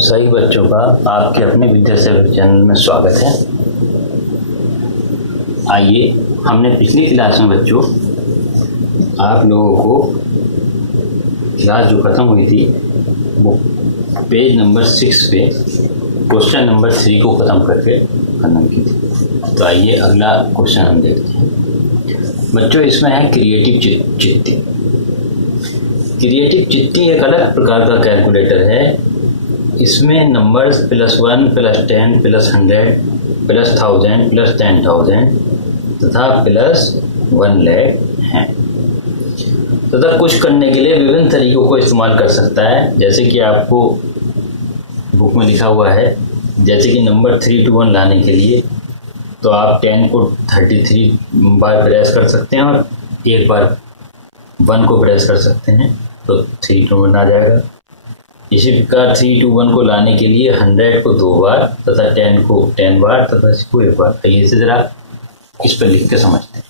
सभी बच्चों का आपके अपने विद्या सेवा चैनल में स्वागत है। आइए, हमने पिछली क्लास में बच्चों आप लोगों को क्लास जो ख़त्म हुई थी वो पेज नंबर 6 पे क्वेश्चन नंबर 3 को ख़त्म करके खत्म की थी। तो आइए अगला क्वेश्चन हम देखते हैं। बच्चों इसमें है क्रिएटिव चिट्ठी। क्रिएटिव चिट्ठी एक अलग प्रकार का कैलकुलेटर है। इसमें नंबर्स +1 +10 +100 +1000 +10,000 तथा +1 लाख हैं तथा कुछ करने के लिए विभिन्न तरीकों को इस्तेमाल कर सकता है। जैसे कि आपको बुक में लिखा हुआ है, जैसे कि नंबर 3 to 1 लाने के लिए तो आप 10 को 33 बार प्रेस कर सकते हैं और एक बार 1 को प्रेस कर सकते हैं तो 3 to 1 आ जाएगा। इसी प्रकार 3 to 1 को लाने के लिए 100 को 2 बार तथा 10 को 10 बार तथा इसको 1 बार। आइए इसे ज़रा इस पर लिख के समझते हैं।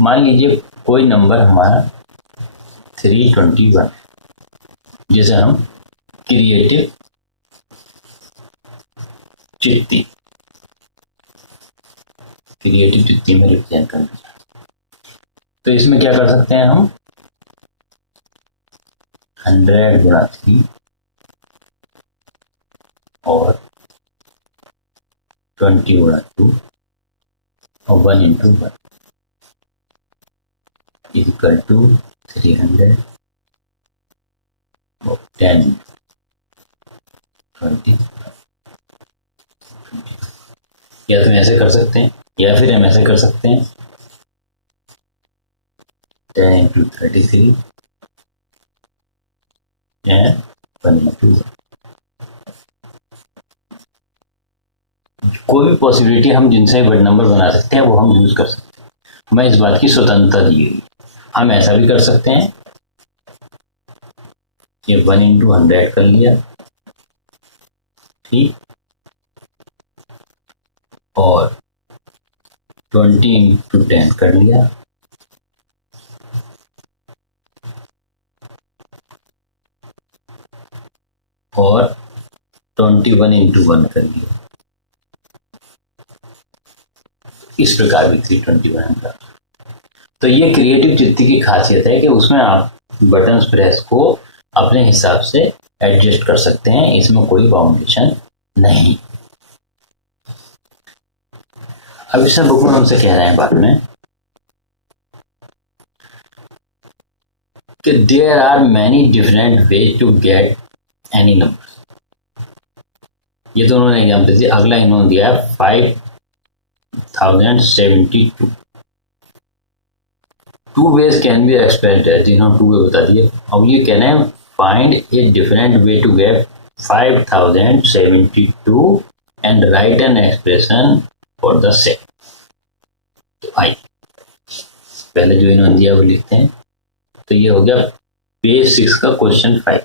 मान लीजिए कोई नंबर हमारा 321 जिसे हम क्रिएटिव चिट्ठी में रिप्रेजेंट करना चाहते हैं। तो इसमें क्या कर सकते हैं हम 100 गुणा 3 और 20 गुणा 2 और 1 into 1 इक्वल टू 300 और 10 20। या तो ऐसे कर सकते हैं या फिर हम ऐसे कर सकते हैं 10 into 33 and 1 into 1। कोई भी पॉसिबिलिटी हम जिनसे बड़े नंबर बना सकते हैं वो हम यूज कर सकते हैं। हमें इस बात की स्वतंत्रता दी गई। हम ऐसा भी कर सकते हैं कि 1 into 100 कर लिया, ठीक, और 20 into 10 कर लिया, और 21 into 1 कर लिया। इस प्रकार भी 321 का। तो ये क्रिएटिव चिट्ठी की खासियत है कि उसमें आप बटन्स प्रेस को अपने हिसाब से एडजस्ट कर सकते हैं। इसमें कोई बाउंडेशन नहीं। अब इस बुक में हमसे कह रहे हैं बाद में कि there are many different ways to get any number. ये तो उन्होंने एग्जाम्पल दिया। अगला इन्होंने दिया 5072। 2 ways कैन बी एक्सप्लेन्ड है, जिन्होंने 2 वे बता दिए। अब ये कहना है find a different way to get 5072 and write an expression for the same. तो आई पहले जो इन्होंने दिया वो लिखते हैं। तो ये हो गया पेज 6 का क्वेश्चन 5।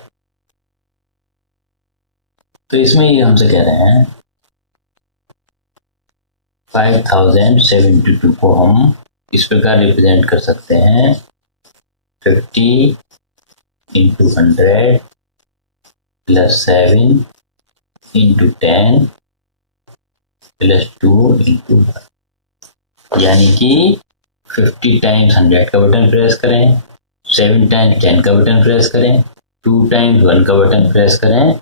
तो इसमें ये हमसे कह रहे हैं 5072 को हम इस प्रकार रिप्रेजेंट कर सकते हैं 50 into 100 plus 7 into 10 plus 2 into 1। यानी कि 50 times 100 का बटन प्रेस करें, 7 times 10 का बटन प्रेस करें, 2 times 1 का बटन प्रेस करें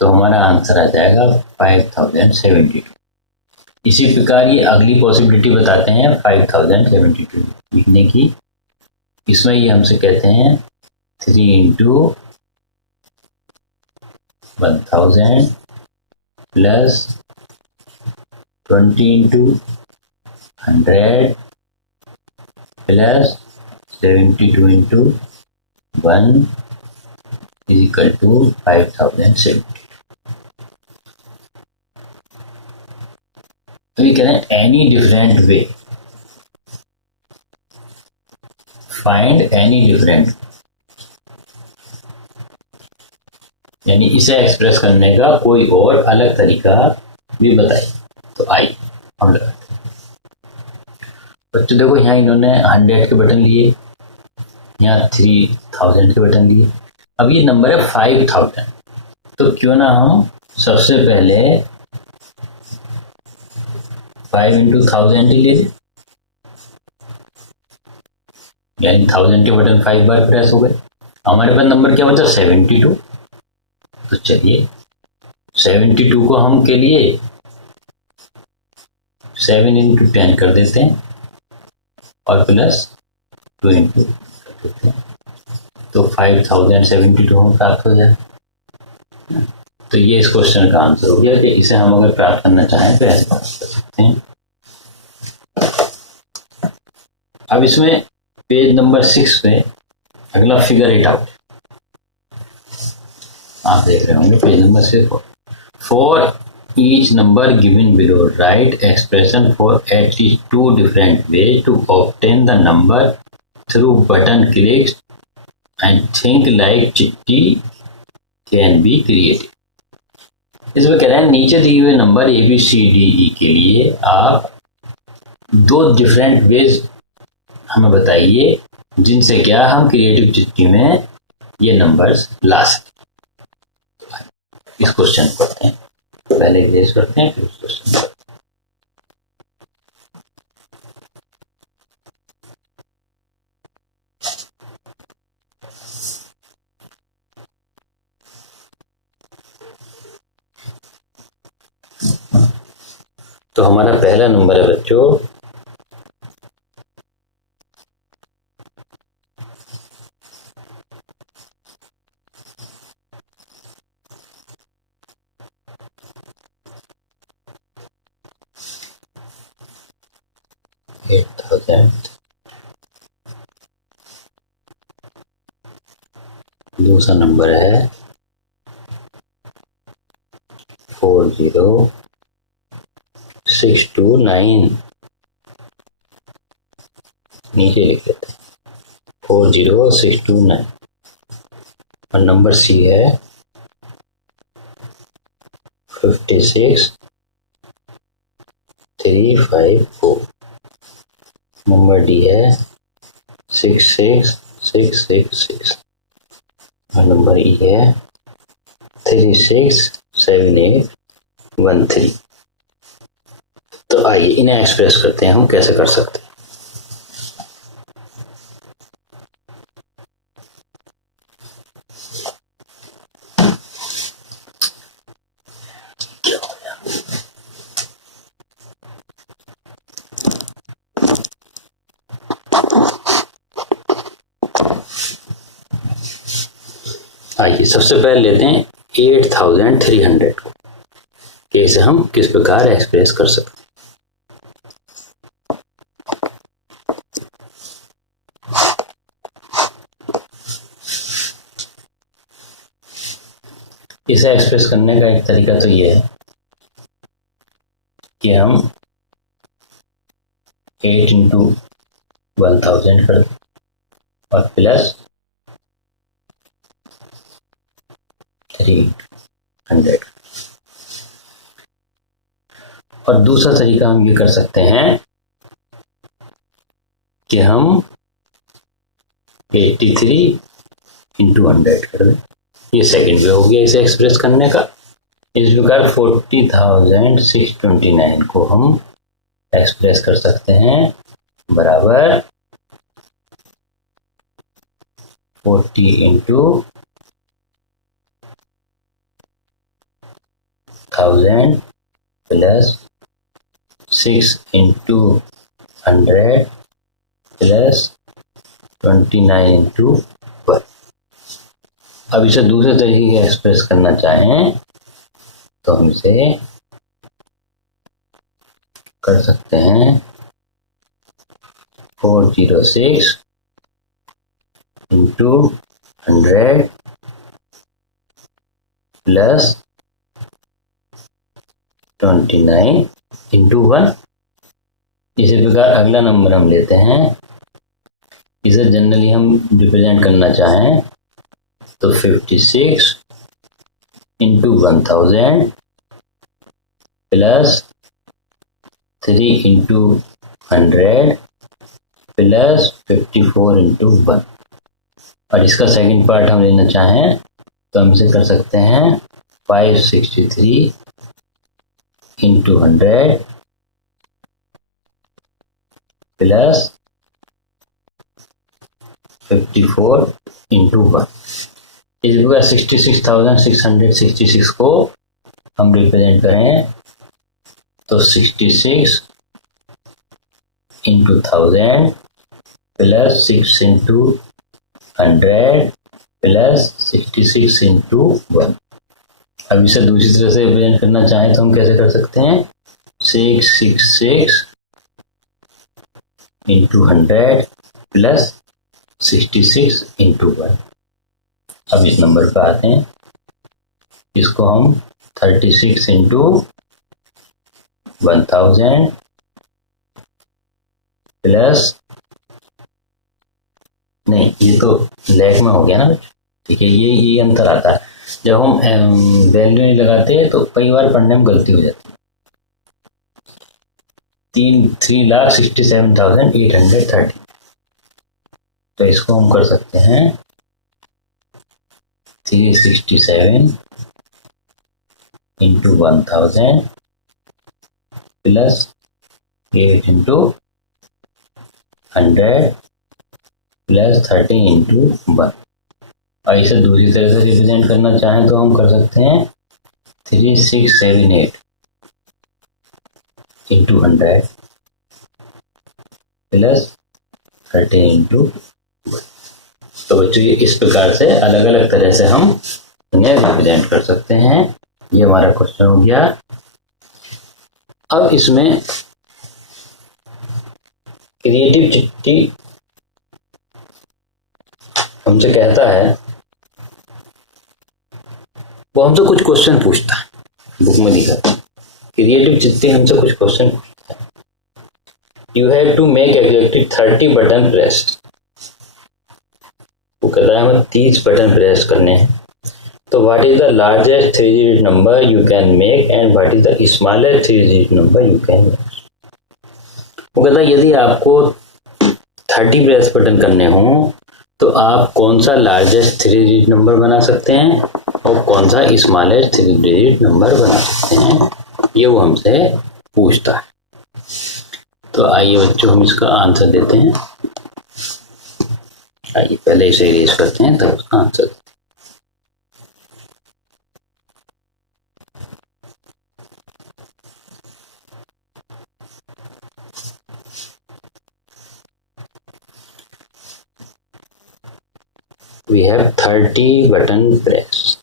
तो हमारा आंसर आ जाएगा 5072। इसी प्रकार ये अगली पॉसिबिलिटी बताते हैं 5072 लिखने की। इसमें ये हमसे कहते हैं 3 into 1000 plus 20 into 100 plus 72 into 1 is equal to 5072। तो ये कह रहे हैं any different way, find any different, यानी इसे एक्सप्रेस करने का कोई और अलग तरीका भी बताइए। तो आई हम लगाते हैं। बच्चों देखो यहाँ इन्होंने 100 के बटन लिए, यहाँ 3000 के बटन लिए। अब ये नंबर है 5000, तो क्यों ना हम सबसे पहले 5 into 1000 ही ले लें, यानी 1000 के बटन 5 बार प्रेस हो गए। हमारे पास नंबर क्या बचा 72। तो चलिए 72 को हम के लिए 7 into 10 कर देते हैं और प्लस 2 into कर देते हैं, तो 5072 हम प्राप्त हो जाए। तो ये इस क्वेश्चन का आंसर हो गया कि इसे हम अगर प्राप्त करना चाहें तो ऐसे प्राप्त कर सकते हैं। अब इसमें पेज नंबर 6 पे अगला फिगर इट आउट आप देख रहे होंगे, page number 6। For each number given below write expression for at least 2 different way to obtain the number through button clicks and think like Chitti can be created. इसमें कह रहे हैं नीचे दिए हुए नंबर ABCDE के लिए आप 2 डिफरेंट वेज हमें बताइए जिनसे क्या हम क्रिएटिव चिट्ठी में ये नंबर्स ला सकें। इस क्वेश्चन को करते हैं, पहले इरेज करते हैं फिर उस क्वेश्चन को। तो हमारा पहला नंबर है बच्चों 8000। दूसरा नंबर है 40629, नीचे लिख देते हैं 40629। और नंबर C है 56354। नंबर D है 66666 और नंबर E है 367813। तो आइए इन्हें एक्सप्रेस करते हैं हम कैसे कर सकते हैं। आइए सबसे पहले लेते हैं 8300 को, कि इसे हम किस प्रकार एक्सप्रेस कर सकते हैं। इसे एक्सप्रेस करने का एक तरीका तो ये है कि हम 8 into 1000 कर दें और प्लस 300। और दूसरा तरीका हम ये कर सकते हैं कि हम 83 into 100 कर दें। ये सेकंड वे हो गया इसे एक्सप्रेस करने का। इस प्रकार 40,629 को हम एक्सप्रेस कर सकते हैं बराबर 40 into 1000 plus 6 into 100 plus 29 into 1। अब इसे दूसरे तरीके से एक्सप्रेस करना चाहें तो हम इसे कर सकते हैं 406 into 100 प्लस 29 into 1। इसी प्रकार अगला नंबर हम लेते हैं, इसे जनरली हम रिप्रेजेंट करना चाहें तो 56 into 1000 plus 3 into 100 plus 54 into 1। और इसका सेकंड पार्ट हम लेना चाहें तो हम इसे कर सकते हैं 563 इंटू 100 प्लस 54 इंटू 1 इस प्रकार 66,666 को हम रिप्रेजेंट करें तो 66 into 1000 plus 6 into 100 plus 66 into 1। अब इसे दूसरी तरह से रिप्रेजेंट करना चाहें तो हम कैसे कर सकते हैं 666 इंटू 100 प्लस 66 इंटू 1। अब इस नंबर पर आते हैं, इसको हम 36 इंटू 1000 प्लस, नहीं ये तो लैख में हो गया ना, ठीक है, ये अंतर आता है जब हम वैल्यू नहीं लगाते तो कई बार पढ़ने में गलती हो जाती है। 3,67,830, तो इसको हम कर सकते हैं 367 into 1000 plus 8 into 100 plus 13 into 1। और इसे दूसरी तरह से रिप्रेजेंट करना चाहें तो हम कर सकते हैं 3678 इंटू 100 प्लस 13 इंटू 1। तो बच्चों ये इस प्रकार से अलग अलग तरह से हम इन्हें रिप्रेजेंट कर सकते हैं। ये हमारा क्वेश्चन हो गया। अब इसमें क्रिएटिव चिट्ठी हमसे कहता है, वो हमसे कुछ क्वेश्चन पूछता है, बुक में लिखा है क्रिएटिव चिट्ठी हमसे कुछ क्वेश्चन पूछता है। You have to make exactly 30 button pressed. वो कहता है हमें 30 बटन प्रेस करने हैं। तो what is the largest 3 digit number you can make and what is the smallest 3 digit number you can make. वो कहता है यदि आपको 30 प्रेस बटन करने हो तो आप कौन सा लार्जेस्ट 3 डिजिट नंबर बना सकते हैं और कौन सा स्मॉलेस्ट 3 डिजिट नंबर बना सकते हैं, ये वो हमसे पूछता है। तो आइए बच्चों हम इसका आंसर देते हैं। आइए पहले इसे इरेज करते हैं तब उसका answer. We have 30 button press.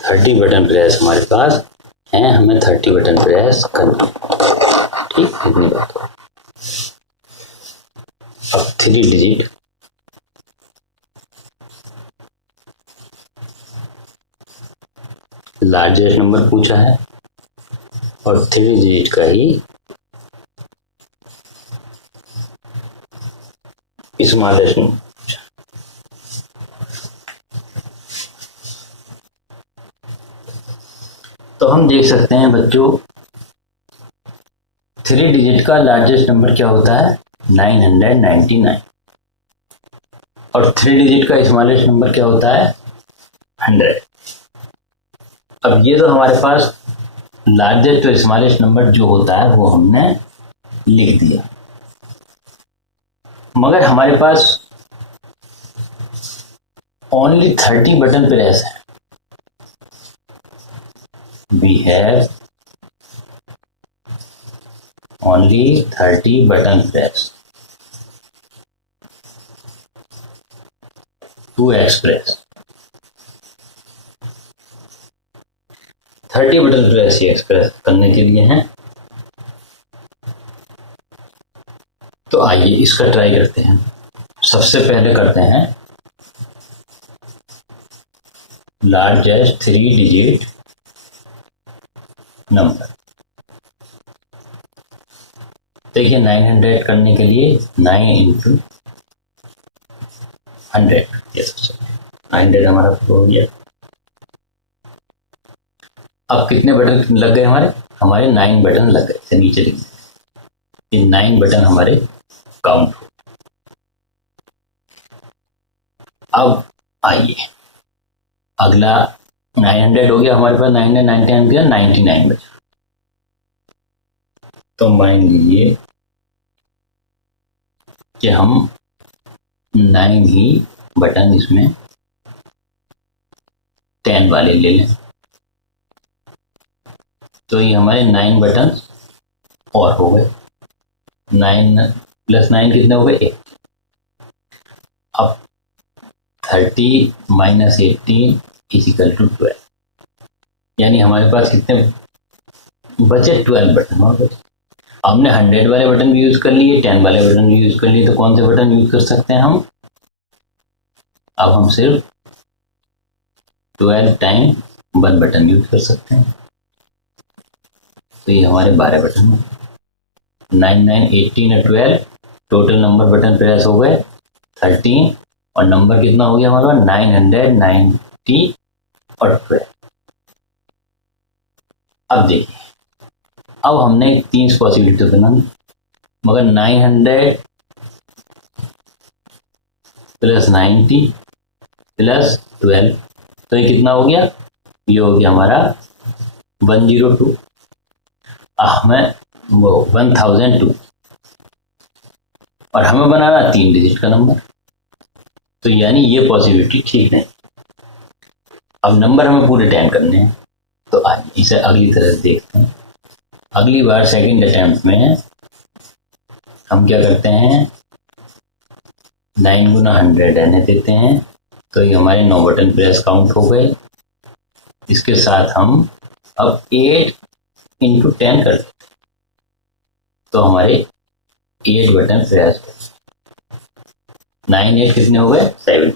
Thirty button press हमारे पास हैं, हमें 30 बटन प्रेस करनी है, ठीक, इतनी बात। अब 3 डिजिट लार्जेस्ट नंबर पूछा है और 3 डिजिट का ही स्मॉलेस्ट नंबर पूछा। तो हम देख सकते हैं बच्चों 3 डिजिट का लार्जेस्ट नंबर क्या होता है 999 और 3 डिजिट का स्मॉलेस्ट नंबर क्या होता है 100। अब ये तो हमारे पास लार्जेस्ट और स्मॉलेस्ट नंबर जो होता है वो हमने लिख दिया, मगर हमारे पास ओनली 30 बटन प्रेस है। We have only 30 button press to express 30 button press ही एक्सप्रेस करने के लिए हैं। तो आइए इसका ट्राई करते हैं। सबसे पहले करते हैं लार्जेस्ट 3 डिजिट नंबर। देखिए 900 करने के लिए 9 इंटू 100 ये सबसे 100 हमारा हो गया। अब कितने बटन लग गए हमारे 9 बटन लग गए। से नीचे लिख, ये 9 बटन हमारे काउंट हो। अब आइए अगला 900 हो गया हमारे पास, 999 गया, 99 बचा। तो मान लीजिए कि हम 9 ही बटन इसमें 10 वाले ले लें, तो ये हमारे 9 बटन और हो गए। 9 + 9 कितने हो गए? 8। अब 30 - 18 = 12, यानी हमारे पास कितने बचे? 12 बटन और बचे। हमने 100 वाले बटन भी यूज कर लिए, 10 वाले बटन भी यूज कर लिए, तो कौन से बटन यूज कर सकते हैं हम? अब हम सिर्फ 12 टाइम 1 बटन यूज कर सकते हैं, तो ये हमारे 12 बटन हो। 9 9 18 और 12 टोटल नंबर बटन प्रेस हो गए 13, और नंबर कितना हो गया हमारा? 990 और 12। अब देखिए, अब हमने 3 पॉसिबिलिटी बनानी, मगर 900 + 90 + 12, तो ये कितना हो गया? ये हो गया हमारा 102। हमें वो 1002, और हमें बनाना 3 डिजिट का नंबर, तो यानी ये पॉसिबिलिटी ठीक है। अब नंबर हमें पूरे 10 करने हैं, तो आइए इसे अगली तरह से देखते हैं। अगली बार सेकंड अटेम्प्ट में हम क्या करते हैं? 9 × 100 रहने देते हैं, तो ये हमारे 9 बटन प्रेस काउंट हो गए। इसके साथ हम अब 8 × 10 करते हैं, तो हमारे 8 बटन प्रेस हो। 9 8 कितने हो गए? 70,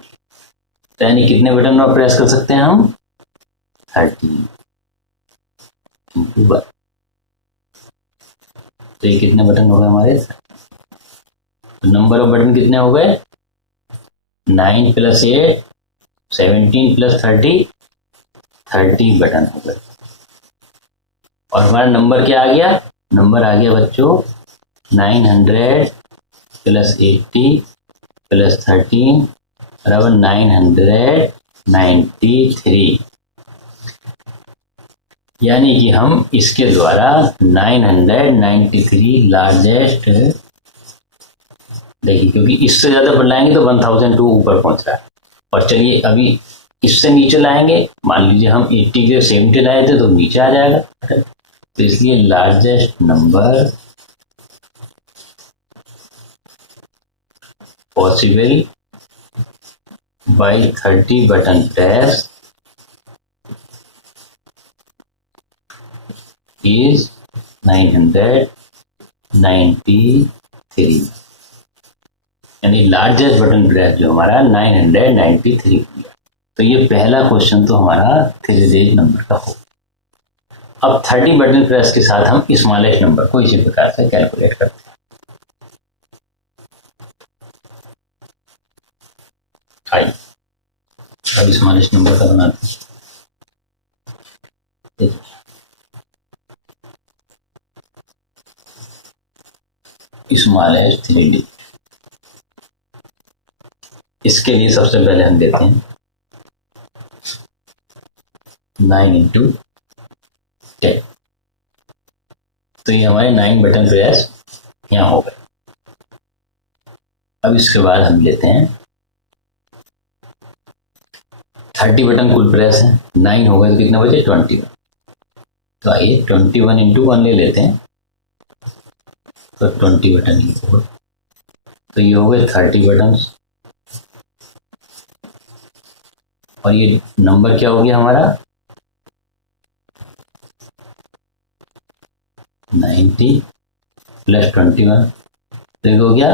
यानी कितने बटन और प्रेस कर सकते हैं हम? 30 × 1। तो ये कितने बटन हो गए हमारे? तो नंबर ऑफ बटन कितने हो गए? 9 + 8 17 + 30 30 बटन हो गए। और हमारा नंबर क्या आ गया? नंबर आ गया बच्चों 900 + 80 + 13 = 993, यानी कि हम इसके द्वारा 993 लार्जेस्ट, देखिए क्योंकि इससे ज़्यादा बढ़ाएंगे तो 1002 ऊपर पहुंच रहा है। और चलिए अभी इससे नीचे लाएंगे, मान लीजिए हम 80 के 70 लाए थे तो नीचे आ जाएगा, तो इसलिए largest number possible by 30 button press is 993, यानी लार्जेस्ट बटन प्रेस जो हमारा 993 किया। तो ये पहला क्वेश्चन तो हमारा 3 डिजिट नंबर का हो। अब 30 बटन प्रेस के साथ हम स्मॉलेस्ट नंबर को इसी प्रकार से कैलकुलेट करते हैं। आइए अब स्मॉलेस्ट नंबर का बनाते हैं। स्मॉलेस्ट 3 डिजिट, इसके लिए सबसे पहले हम देते हैं 9 × 10, तो ये हमारे 9 बटन प्रेस यहाँ हो गए। अब इसके बाद हम लेते हैं 30 बटन कुल प्रेस है, 9 हो गए तो कितने बचे? 21। तो आइए 21 × 1 ले लेते हैं, तो 20 बटन ही हो गए, तो ये हो गए 30 बटन। और ये नंबर क्या हो गया हमारा? 90 + 21, तो ये हो गया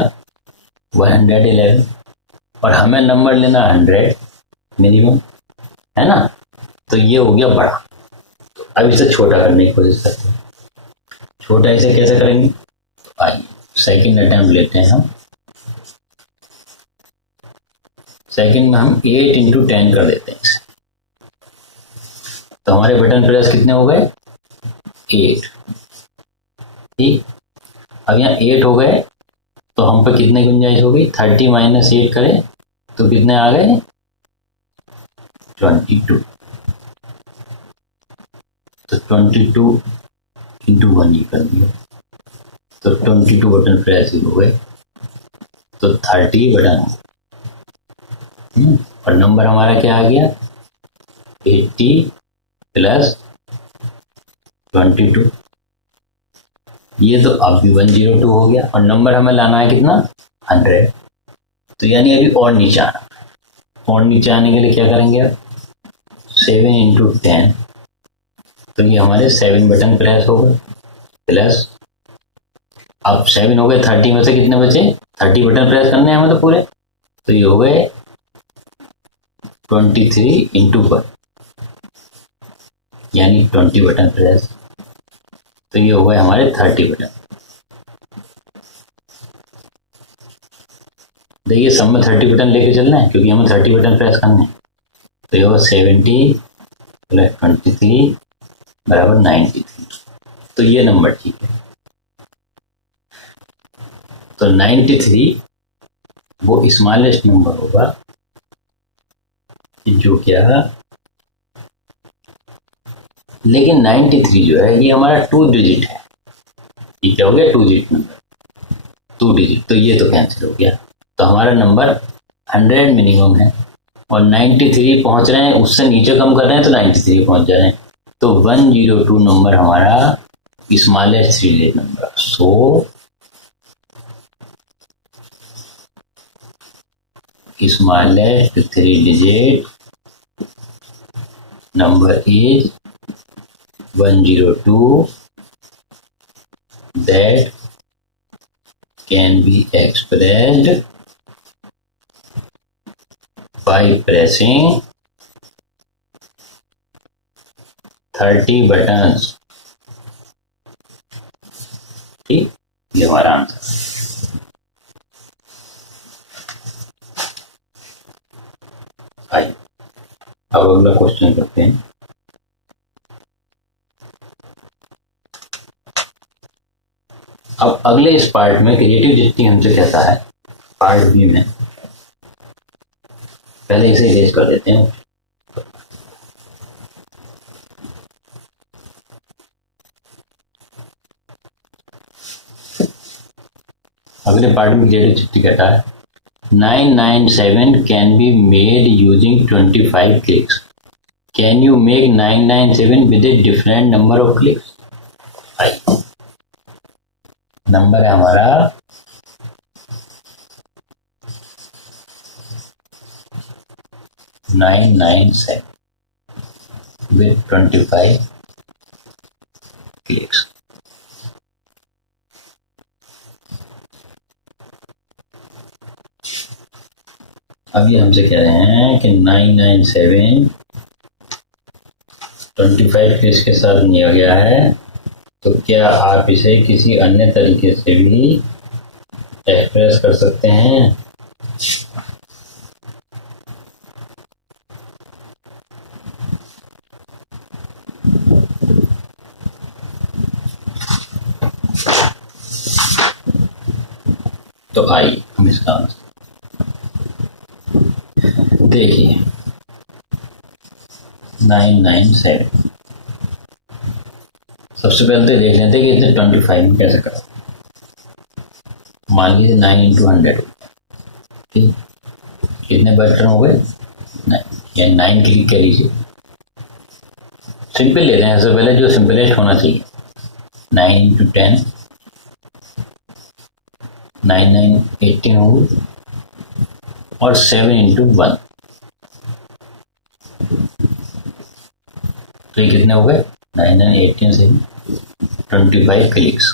111। और हमें नंबर लेना 100 मिनिमम, है ना? तो ये हो गया बड़ा। तो अब इसे छोटा करने की कोशिश करते हैं। छोटा इसे कैसे करेंगे? तो आइए सेकंड अटेम्प्ट लेते हैं हम। सेकंड में हम 8 इंटू 10 कर देते हैं इसे, तो हमारे बटन प्रेस कितने हो गए 8। ठीक, अब यहाँ 8 हो गए तो हम पे कितने गुंजाइश हो गई, 30 माइनस 8 करें तो कितने आ गए 22। तो 22 इंटू 1 ये कर दिया, तो 22 बटन प्रेस हो गए, तो 30 बटन हो गए। और नंबर हमारा क्या आ गया 80 प्लस 22। ये तो अब भी 102 हो गया, और नंबर हमें लाना है कितना 100। तो यानी अभी और नीचे आना, और नीचे आने के लिए क्या करेंगे अब 7 इंटू 10, तो ये हमारे 7 बटन प्रेस हो गए, प्लस अब 7 हो गए, 30 में से कितने बचे 30 बटन प्रेस करने हैं हमें तो पूरे, तो ये हो गए 23 इंटू 1 यानी 20 बटन प्रेस, तो ये हो गए हमारे 30 बटन। देखिए सब में 30 बटन लेके चलना है क्योंकि हमें 30 बटन प्रेस करने हैं, तो ये होगा 70 प्लस 23 बराबर 93। तो ये नंबर ठीक है। तो 93 वो स्मॉलेस्ट नंबर होगा जो क्या, लेकिन 93 जो है ये हमारा 2 डिजिट है, ये क्या हो गया 2 डिजिट नंबर, 2 डिजिट, तो ये तो कैंसिल हो गया। तो हमारा नंबर 100 मिनिमम है और 93 पहुंच रहे हैं, उससे नीचे कम कर रहे हैं तो 93 पहुंच जा रहे हैं, तो 102 नंबर हमारा smallest 3 digit number. So smallest 3 digit number is 102 that can be expressed by pressing 30 buttons। ठीक, ये हमारा आंसर। आइए अब अगला क्वेश्चन करते हैं। अब अगले इस पार्ट में क्रिएटिव जितनी हमसे कहता है पार्ट बी में, पहले इसे इरेज कर देते हैं। अगले पार्ट में क्रिएटिव जितनी कहता है 997 can be made using 25 clicks. Can you make 997 with a different number of clicks? Number है हमारा 997 with 25 clicks. अब ये हमसे कह रहे हैं कि 997 25 क्लिक्स के साथ दिया गया है, तो क्या आप इसे किसी अन्य तरीके से भी एक्सप्रेस कर सकते हैं? तो आइए हम इसका आंसर देखिए। 997 सबसे पहले तो देख लेते हैं कि इसे 25 में कैसे करा। मान लीजिए 9 इंटू 100 ठीक, कितने बटन हो गए 9, या 9 क्लिक कर लीजिए। सिंपल लेते हैं, सबसे पहले जो सिंपलेस्ट होना चाहिए 9 इंटू 10 9 9 18 होगी, और 7 इंटू 1 तो ये कितने हो गए 9 9 18 से 25 क्लिक्स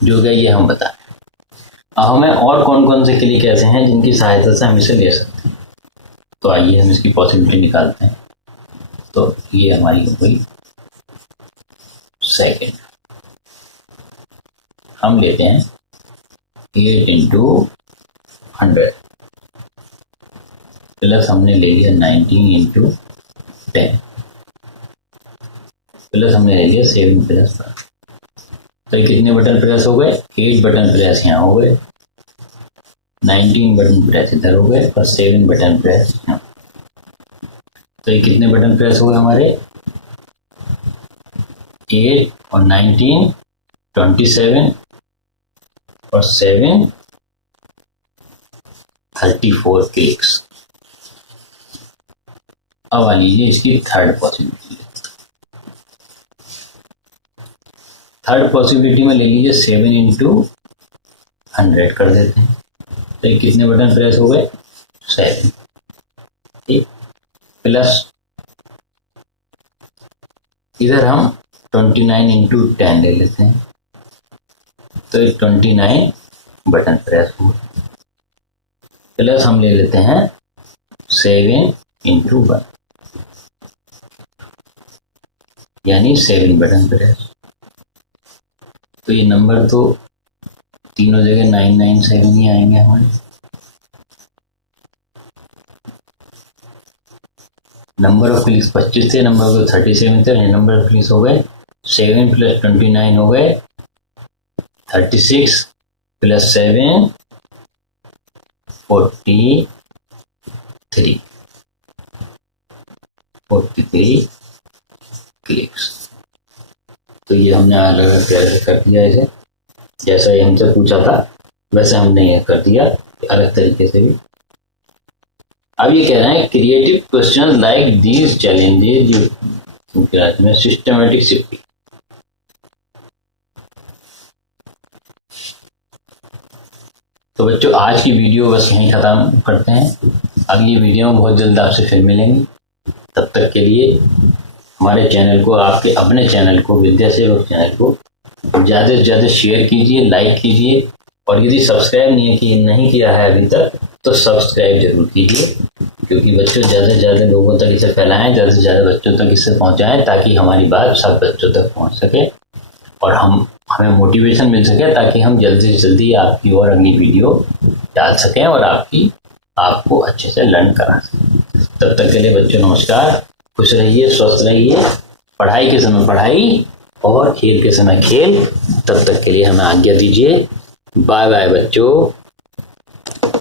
जो गया ये हम बताएं। अब हमें और कौन कौन से क्लिक ऐसे हैं जिनकी सहायता से हम इसे ले सकते हैं, तो आइए हम इसकी पॉसिबिलिटी निकालते हैं। तो ये हमारी हो गई सेकेंड, हम लेते हैं 8 इंटू 100 प्लस हमने ले लिया 19 इंटू 10 प्लस हमने ले लिया 7 प्लस 1। तो ये कितने बटन प्रेस हो गए? 8 बटन प्रेस यहाँ हो गए, 19 बटन प्रेस इधर हो गए और 7 बटन प्रेस यहाँ। तो ये कितने बटन प्रेस हो गए हमारे? 8 और 19 27 और 7 34 क्लिक्स। अब आ लीजिए इसकी थर्ड पॉसिबिलिटी। थर्ड पॉसिबिलिटी में ले लीजिए 7 इंटू 100 कर देते हैं। तो ये कितने बटन प्रेस हो गए? 7। ठीक, प्लस इधर हम 29 इंटू 10 ले लेते हैं। तो ये 29 बटन प्रेस हुआ, प्लस हम ले लेते हैं 7 इंटू 1 यानी 7 बटन प्रेस। तो ये नंबर तो तीनों जगह 997 ही आएंगे हमारे। नंबर ऑफ क्लिक्स 25 थे, नंबर ऑफ 37 थे, नंबर ऑफ क्लिक्स हो गए 7 प्लस 29 हो गए 36 प्लस 7 43 क्लिक्स। तो ये हमने अलग अलग तरह से कर दिया, इसे जैसा ये हमसे पूछा था वैसे हमने ये कर दिया अलग तरीके से भी। अब ये कह रहे हैं creative question like these challenges में सिस्टमेटिक शिफ्टिंग। तो बच्चों आज की वीडियो बस यहीं ख़त्म करते हैं। अगली वीडियो में बहुत जल्द आपसे फिर मिलेंगे। तब तक के लिए हमारे चैनल को, आपके अपने चैनल को, विद्यासेवक चैनल को ज़्यादा से ज़्यादा शेयर कीजिए, लाइक कीजिए और यदि सब्सक्राइब नहीं किया है अभी तक तो सब्सक्राइब जरूर कीजिए, क्योंकि बच्चों ज़्यादा से ज़्यादा लोगों तक इसे फैलाएं, ज़्यादा से ज़्यादा बच्चों तक इसे पहुंचाएं ताकि हमारी बात सब बच्चों तक पहुंच सके और हमें मोटिवेशन मिल सके ताकि हम जल्दी से जल्दी आपकी और अगली वीडियो डाल सकें और आपको अच्छे से लर्न करा सकें। तब तक के लिए बच्चों नमस्कार, खुश रहिए, स्वस्थ रहिए, पढ़ाई के समय पढ़ाई और खेल के समय खेल। तब तक के लिए हमें आज्ञा दीजिए। बाय बाय बच्चों।